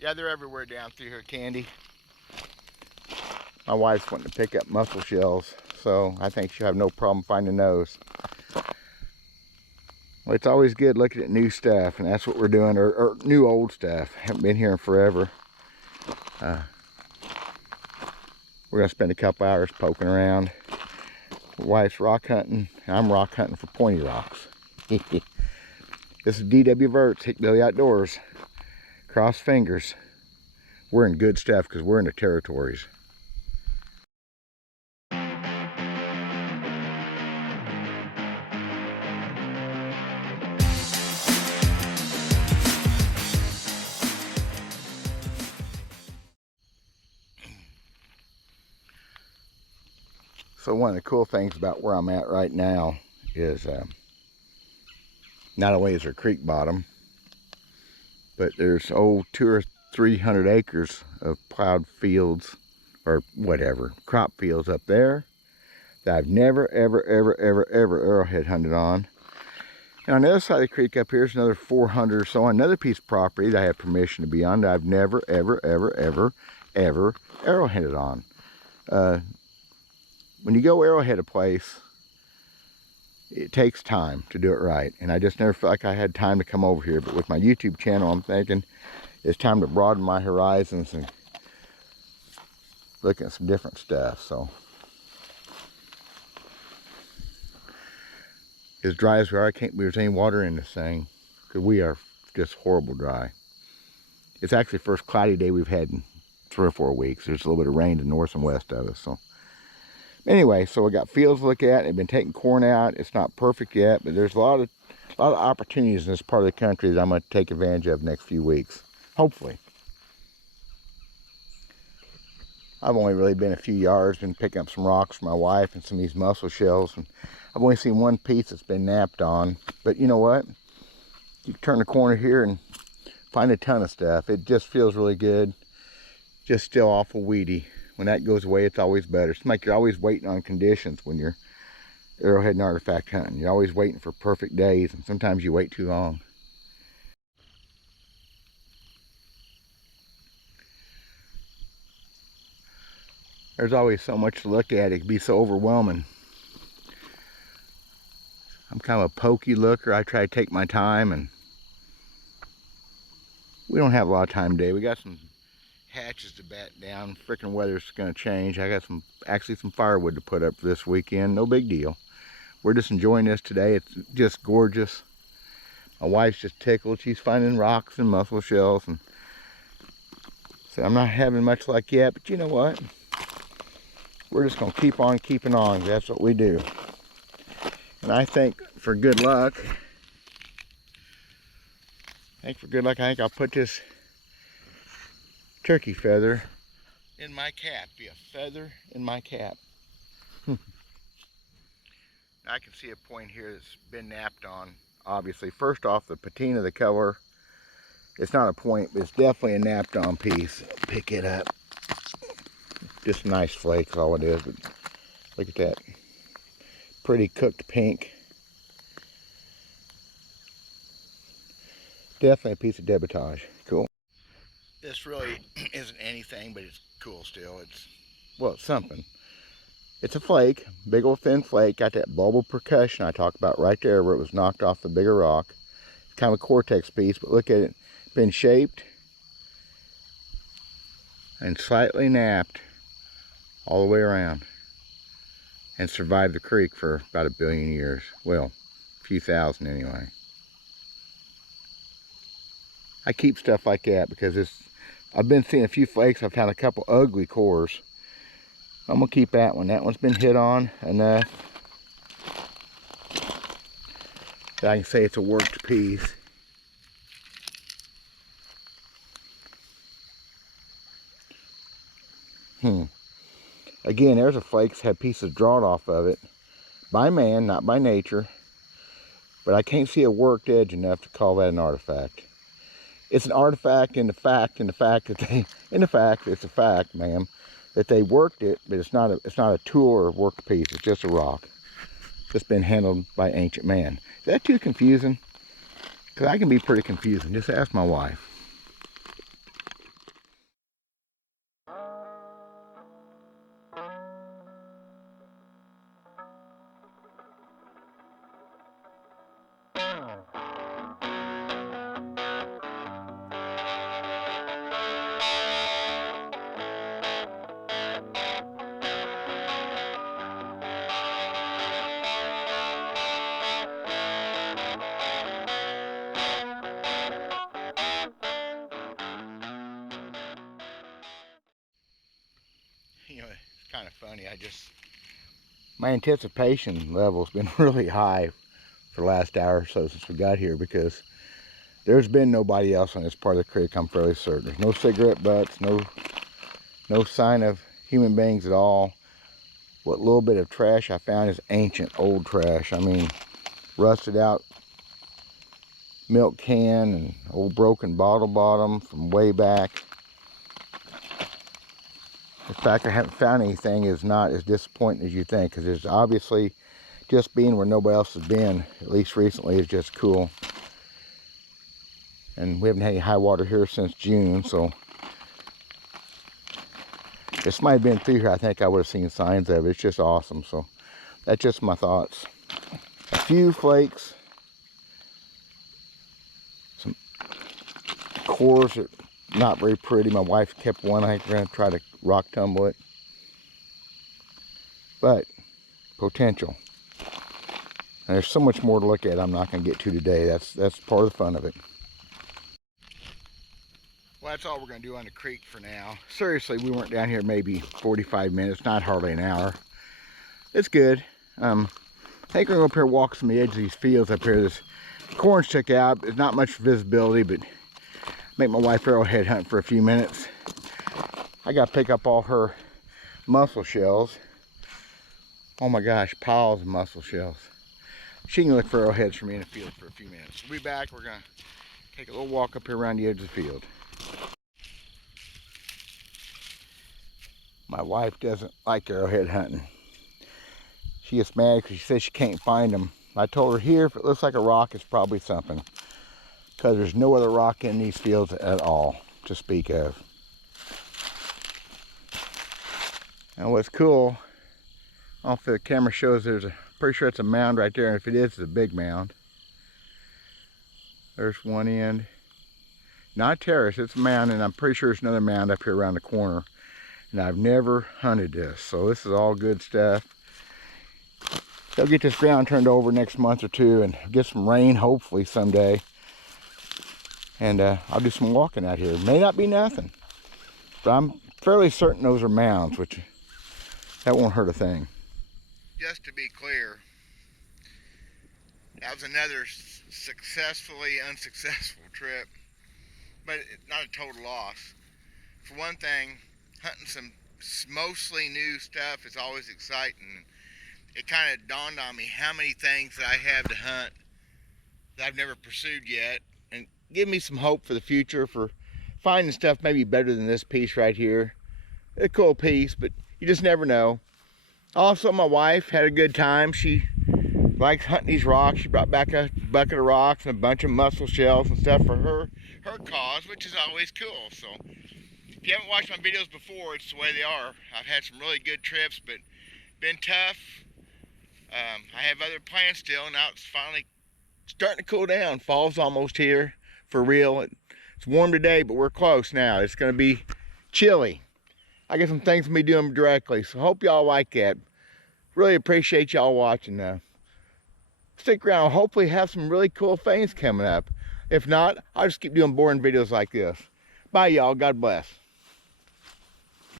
Yeah, they're everywhere down through here, Candy. My wife's wanting to pick up mussel shells, so I think she'll have no problem finding those. Well, it's always good looking at new stuff, and that's what we're doing, or new old stuff. Haven't been here in forever. We're gonna spend a couple hours poking around. My wife's rock hunting, and I'm rock hunting for pointy rocks. This is D.W. Verts, Hickbilly Outdoors. Cross fingers. We're in good stuff because we're in the territories. So one of the cool things about where I'm at right now is not only is there creek bottom, but there's 200 or 300 acres of plowed fields, or whatever, crop fields up there that I've never, ever arrowhead hunted on. And on the other side of the creek up here is another 400 or so, another piece of property that I have permission to be on that I've never, ever arrowheaded on. When you go arrowhead a place, it takes time to do it right. And I just never felt like I had time to come over here. But with my YouTube channel, I'm thinking it's time to broaden my horizons and look at some different stuff. So, as dry as we are, I can't believe there's any water in this thing, because we are just horrible dry. It's actually the first cloudy day we've had in 3 or 4 weeks. There's a little bit of rain to the north and west of us. So anyway, so we got fields to look at. They've been taking corn out. It's not perfect yet, but there's a lot of opportunities in this part of the country that I'm going to take advantage of the next few weeks, hopefully. I've only really been a few yards, been picking up some rocks for my wife and some of these mussel shells, and I've only seen one piece that's been napped on. But you know what? You can turn the corner here and find a ton of stuff. It just feels really good. Just still awful weedy. When that goes away, it's always better. It's like you're always waiting on conditions when you're arrowhead and artifact hunting. You're always waiting for perfect days, and sometimes you wait too long. There's always so much to look at. It can be so overwhelming. I'm kind of a pokey looker. I try to take my time, and we don't have a lot of time today. We got some hatches to bat down. Frickin' weather's gonna change. I got actually some firewood to put up for this weekend. No big deal. We're just enjoying this today. It's just gorgeous. My wife's just tickled. She's finding rocks and mussel shells, and so I'm not having much luck yet, but you know what? We're just gonna keep on keeping on. That's what we do. And I think for good luck, I think I'll put this turkey feather in my cap. Be a feather in my cap. I can see a point here that's been napped on. Obviously, first off, the patina of the color, it's not a point, but it's definitely a napped on piece. Pick it up. Just nice flakes, all it is. But look at that. Pretty cooked pink. Definitely a piece of debitage. Cool. This really isn't anything, but it's cool still. Well, it's something. It's a flake, big old thin flake. Got that bubble percussion I talked about right there where it was knocked off the bigger rock. It's kind of a cortex piece, but look at it. Been shaped and slightly napped all the way around, and survived the creek for about 1 billion years. Well, a few thousand anyway. I keep stuff like that because I've been seeing a few flakes. I've found a couple ugly cores. I'm gonna keep that one. That one's been hit on enough that I can say it's a worked piece. Again, there's a flake that's had pieces drawn off of it by man, not by nature. But I can't see a worked edge enough to call that an artifact. It's an artifact in the fact that it's a fact, ma'am, that they worked it, but it's not a tool or a worked piece. It's just a rock. It's been handled by ancient man. Is that too confusing? Because I can be pretty confusing. Just ask my wife. kind of funny. My anticipation level's been really high for the last hour or so since we got here, because there's been nobody else on this part of the creek, I'm fairly certain. There's no cigarette butts, no sign of human beings at all. What little bit of trash I found is ancient, old trash. I mean, rusted out milk can and old broken bottle bottom from way back. The fact I haven't found anything is not as disappointing as you think, because it's obviously just being where nobody else has been, at least recently, is just cool. And we haven't had any high water here since June, so this might have been through here. I think I would have seen signs of it. It's just awesome. So that's just my thoughts. A few flakes, some cores that not very pretty. My wife kept one. I think we're going to try to rock tumble it, but potential. And there's so much more to look at I'm not going to get to today. That's part of the fun of it. Well, that's all we're going to do on the creek for now. Seriously, we weren't down here maybe 45 minutes, not hardly an hour. It's good. I think we're going to go up here and walk some of the edge of these fields up here. This corn stuck out. There's not much visibility, but make my wife arrowhead hunt for a few minutes. I got to pick up all her mussel shells. Oh my gosh, piles of mussel shells. She can look for arrowheads for me in the field for a few minutes. We'll be back. We're going to take a little walk up here around the edge of the field. My wife doesn't like arrowhead hunting. She gets mad because she says she can't find them. I told her, here, if it looks like a rock, it's probably something, because there's no other rock in these fields at all to speak of. And what's cool, I don't know if the camera shows, pretty sure it's a mound right there, and if it is, it's a big mound. There's one end. Not a terrace, it's a mound, and I'm pretty sure there's another mound up here around the corner. And I've never hunted this, so this is all good stuff. I'll get this ground turned over next month or two and get some rain hopefully someday. And I'll do some walking out here. It may not be nothing, but I'm fairly certain those are mounds, which that won't hurt a thing. Just to be clear, that was another successfully unsuccessful trip, but not a total loss. For one thing, hunting some mostly new stuff is always exciting. It kind of dawned on me how many things that I have to hunt that I've never pursued yet, and give me some hope for the future for finding stuff maybe better than this piece right here. A cool piece, but you just never know. Also, my wife had a good time. She likes hunting these rocks. She brought back a bucket of rocks and a bunch of mussel shells and stuff for her cause, which is always cool. So if you haven't watched my videos before, it's the way they are. I've had some really good trips, but been tough. I have other plans still. Now it's finally starting to cool down. Fall's almost here for real. It's warm today, but we're close now. It's going to be chilly. I got some things to be doing directly, so hope y'all like that. Really appreciate y'all watching. Stick around. I'll hopefully have some really cool things coming up. If not, I'll just keep doing boring videos like this. Bye, y'all. God bless.